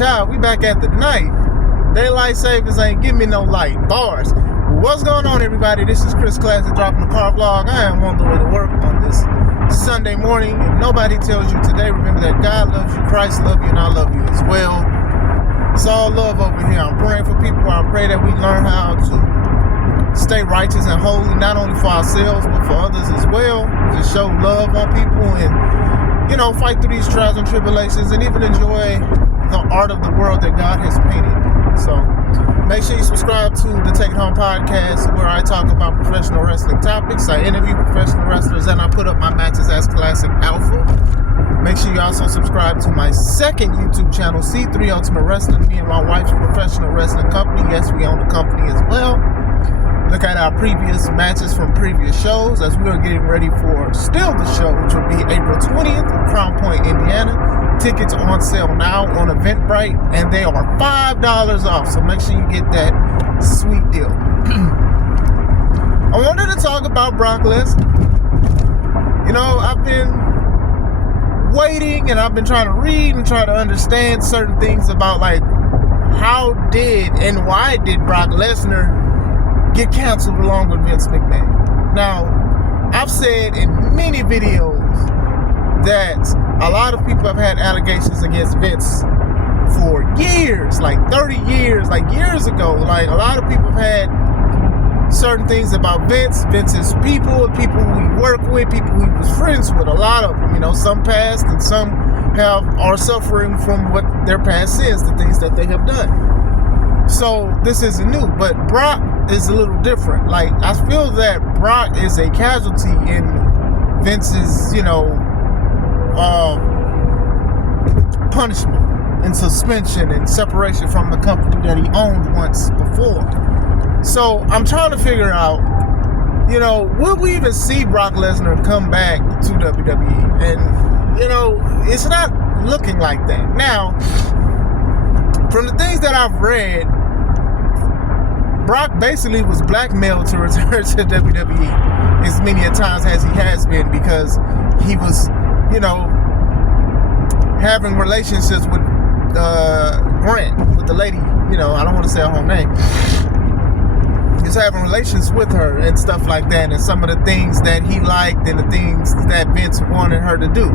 child. We back at the night. Daylight savings ain't give me no light. Bars. What's going on, everybody? This is Chris Classic dropping the car vlog. I am on the way to work on this Sunday morning. If nobody tells you today, remember that God loves you, Christ loves you, and I love you as well. It's all love over here. I'm praying for people. I pray that we learn how to stay righteous and holy, not only for ourselves, but for others as well. Just show love on people and, fight through these trials and tribulations and even enjoy the art of the world that God has painted. So make sure you subscribe to the Take It Home podcast, where I talk about professional wrestling topics. I interview professional wrestlers and I put up my matches as Classic Alpha. Make sure you also subscribe to my second YouTube channel, C3 Ultimate Wrestling, me and my wife's professional wrestling company. Yes, we own the company as well. Look at our previous matches from previous shows as we are getting ready for still the show, which will be April 20th in Crown Point, Indiana. Tickets are on sale now on Eventbrite, and they are $5 off. So make sure you get that sweet deal. I wanted to talk about Brock Lesnar. I've been waiting and I've been trying to read and try to understand certain things about how did and why did Brock Lesnar get canceled along with Vince McMahon. Now, I've said in many videos that a lot of people have had allegations against Vince for years, like 30 years, like years ago. Like, a lot of people have had certain things about Vince, Vince's people who he worked with, people who he was friends with. A lot of them, some passed and some are suffering from what their past sins, the things that they have done. So this isn't new, but Brock is a little different. Like, I feel that Brock is a casualty in Vince's, punishment and suspension and separation from the company that he owned once before. So I'm trying to figure out, will we even see Brock Lesnar come back to WWE? And, it's not looking like that. Now, from the things that I've read, Brock basically was blackmailed to return to WWE as many a times as he has been, because he was, having relationships with Grant, with the lady, I don't want to say her whole name. He's having relations with her and stuff like that, and some of the things that he liked and the things that Vince wanted her to do.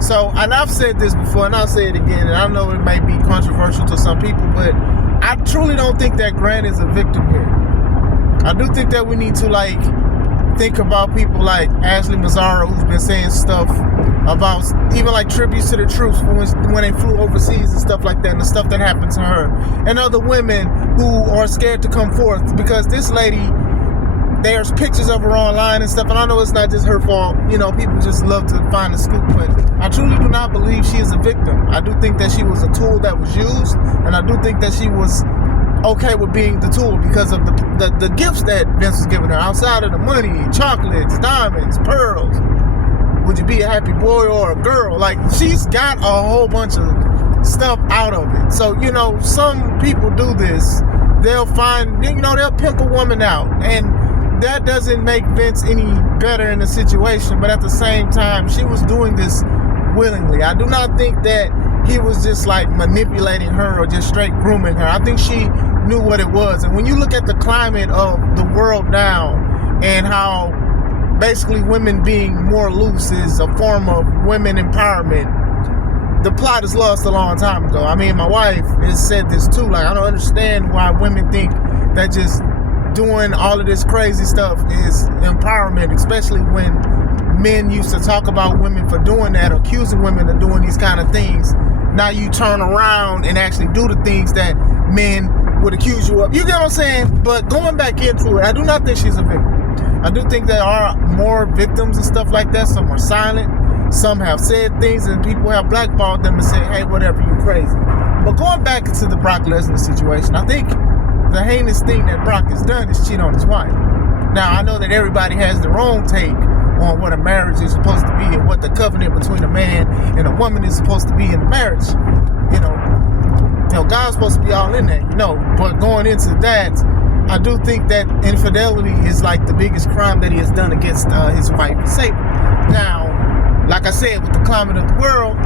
So, and I've said this before, and I'll say it again, and I know it may be controversial to some people, but I truly don't think that Grant is a victim here. I do think that we need to think about people like Ashley Mazzaro, who's been saying stuff about even tributes to the troops when they flew overseas and stuff like that, and the stuff that happened to her, and other women who are scared to come forth because this lady, there's pictures of her online and stuff, and I know it's not just her fault. People just love to find a scoop, but I truly do not believe she is a victim. I do think that she was a tool that was used, and I do think that she was okay with being the tool because of the gifts that Vince was giving her outside of the money, chocolates, diamonds, pearls. Would you be a happy boy or a girl? She's got a whole bunch of stuff out of it. So, some people do this. They'll find, they'll pimp a woman out, and that doesn't make Vince any better in the situation, but at the same time, she was doing this willingly. I do not think that he was just manipulating her or just straight grooming her. I think she knew what it was. And when you look at the climate of the world now and how basically women being more loose is a form of women empowerment, the plot is lost a long time ago. I mean, my wife has said this too. I don't understand why women think that just doing all of this crazy stuff is empowerment, especially when men used to talk about women for doing that, accusing women of doing these kind of things. Now you turn around and actually do the things that men would accuse you of. You get what I'm saying? But going back into it, I do not think she's a victim. I do think there are more victims and stuff like that. Some are silent. Some have said things and people have blackballed them and said, hey, whatever, you crazy. But going back into the Brock Lesnar situation, I think the heinous thing that Brock has done is cheat on his wife. Now, I know that everybody has their own take on what a marriage is supposed to be and what the covenant between a man and a woman is supposed to be in a marriage. God's supposed to be all in that, but going into that, I do think that infidelity is the biggest crime that he has done against his wife, Satan. Now, like I said, with the climate of the world,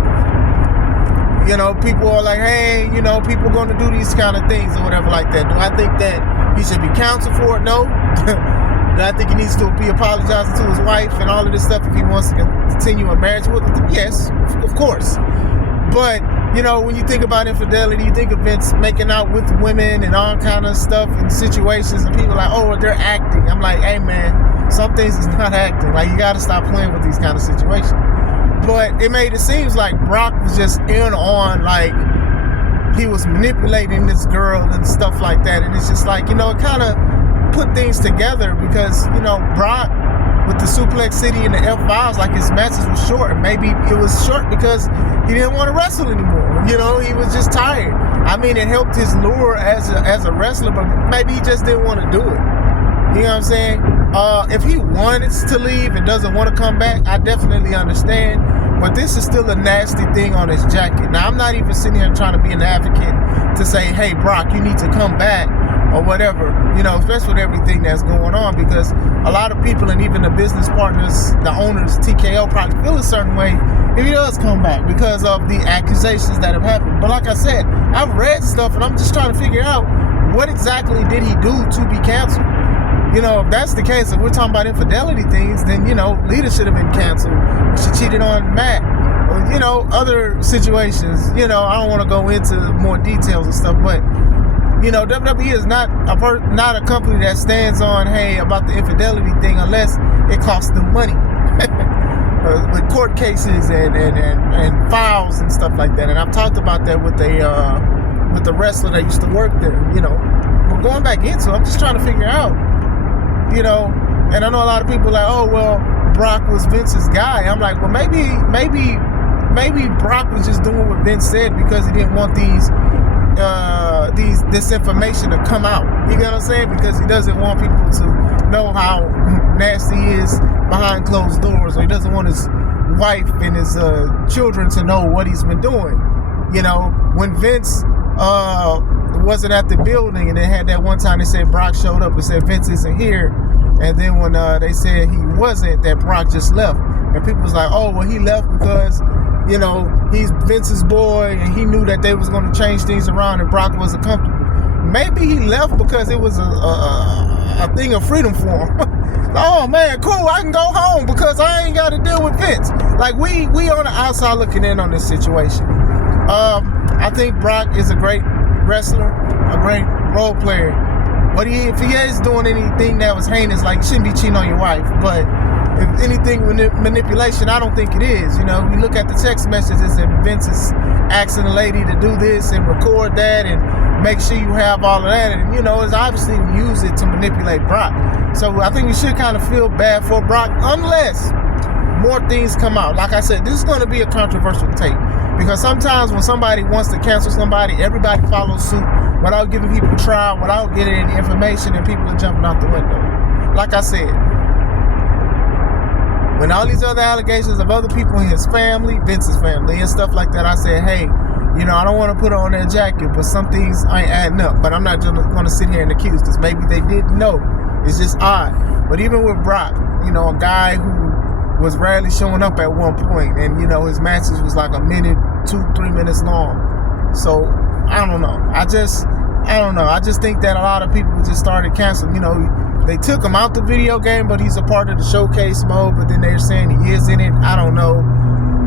You know, people are like, hey, you know, people going to do these kind of things or whatever like that. Do I think that he should be counseled for it? No. Do I think he needs to be apologizing to his wife and all of this stuff if he wants to continue a marriage with her? Yes, of course. But, you know, when you think about infidelity, you think of Vince making out with women and all kind of stuff and situations, and people are like, oh, they're acting. I'm like, hey, man, some things is not acting. Like, you got to stop playing with these kind of situations. But it made it seem like Brock was just in on, like, he was manipulating this girl and stuff like that. And it's just like, you know, it kind of put things together because, you know, Brock with the Suplex City and the F5s, like his matches were short. And maybe it was short because he didn't want to wrestle anymore. You know, he was just tired. I mean, it helped his lure as a wrestler, but maybe he just didn't want to do it. You know what I'm saying? If he wants to leave and doesn't want to come back, I definitely understand. But this is still a nasty thing on his jacket. Now, I'm not even sitting here trying to be an advocate to say, hey, Brock, you need to come back or whatever, you know, especially with everything that's going on, because a lot of people and even the business partners, the owners, TKO, probably feel a certain way if he does come back because of the accusations that have happened. But like I said, I've read stuff and I'm just trying to figure out what exactly did he do to be canceled. You know, if that's the case, if we're talking about infidelity things, then, you know, Lita should have been canceled. She cheated on Matt. Or, you know, other situations. You know, I don't want to go into more details and stuff, but, you know, WWE is not a company that stands on, hey, about the infidelity thing unless it costs them money. With court cases and files and stuff like that. And I've talked about that with the wrestler that used to work there, you know. But going back into it, I'm just trying to figure out, you know, and I know a lot of people are like, oh, well, Brock was Vince's guy. I'm like, well, maybe Brock was just doing what Vince said because he didn't want this information to come out. You know what I'm saying? Because he doesn't want people to know how nasty he is behind closed doors, or he doesn't want his wife and his children to know what he's been doing. You know, when Vince wasn't at the building, and they had that one time they said Brock showed up and said Vince isn't here, and then when they said he wasn't, that Brock just left, and people was like, oh, well, he left because, you know, he's Vince's boy and he knew that they was going to change things around and Brock wasn't comfortable. Maybe he left because it was a thing of freedom for him. Oh man, cool, I can go home because I ain't got to deal with Vince. Like, we on the outside looking in on this situation. I think Brock is a great wrestler, a great role player. But if he is doing anything that was heinous, like, you shouldn't be cheating on your wife. But if anything manipulation, I don't think it is. You know, we look at the text messages and Vince is asking the lady to do this and record that and make sure you have all of that. And, you know, it's obviously use it to manipulate Brock. So I think we should kind of feel bad for Brock unless more things come out. Like I said, this is going to be a controversial tape. Because sometimes when somebody wants to cancel somebody, everybody follows suit without giving people a trial, without getting any information, and people are jumping out the window. Like I said, when all these other allegations of other people in his family, Vince's family, and stuff like that, I said, hey, you know, I don't want to put on that jacket, but some things ain't adding up. But I'm not just going to sit here and accuse this. Maybe they didn't know. It's just odd. But even with Brock, you know, a guy who was rarely showing up at one point, and, you know, his matches was like a minute, 2-3 minutes long. So I don't know. I don't know. I just think that a lot of people just started canceling. You know, they took him out the video game, but he's a part of the showcase mode. But then they're saying he is in it. I don't know.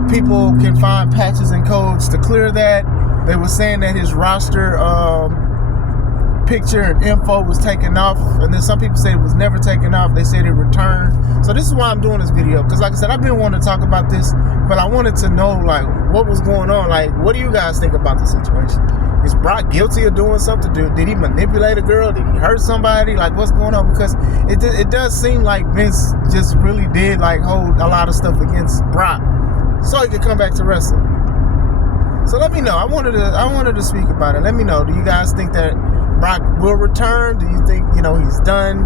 People can find patches and codes to clear that. They were saying that his roster picture and info was taken off, and then some people say it was never taken off. They said it returned. So this is why I'm doing this video, because like I said, I've been wanting to talk about this, but I wanted to know, like, what was going on. Like, what do you guys think about the situation? Is Brock guilty of doing something? Did he manipulate a girl? Did he hurt somebody? Like, what's going on? Because it does seem like Vince just really did, like, hold a lot of stuff against Brock so he could come back to wrestling. So let me know. I wanted to speak about it. Let me know. Do you guys think that Brock will return? Do you think, you know, he's done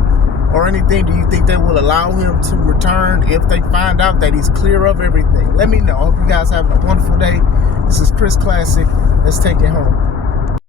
or anything? Do you think they will allow him to return if they find out that he's clear of everything? Let me know. I hope you guys have a wonderful day. This is Chris Classic. Let's take it home.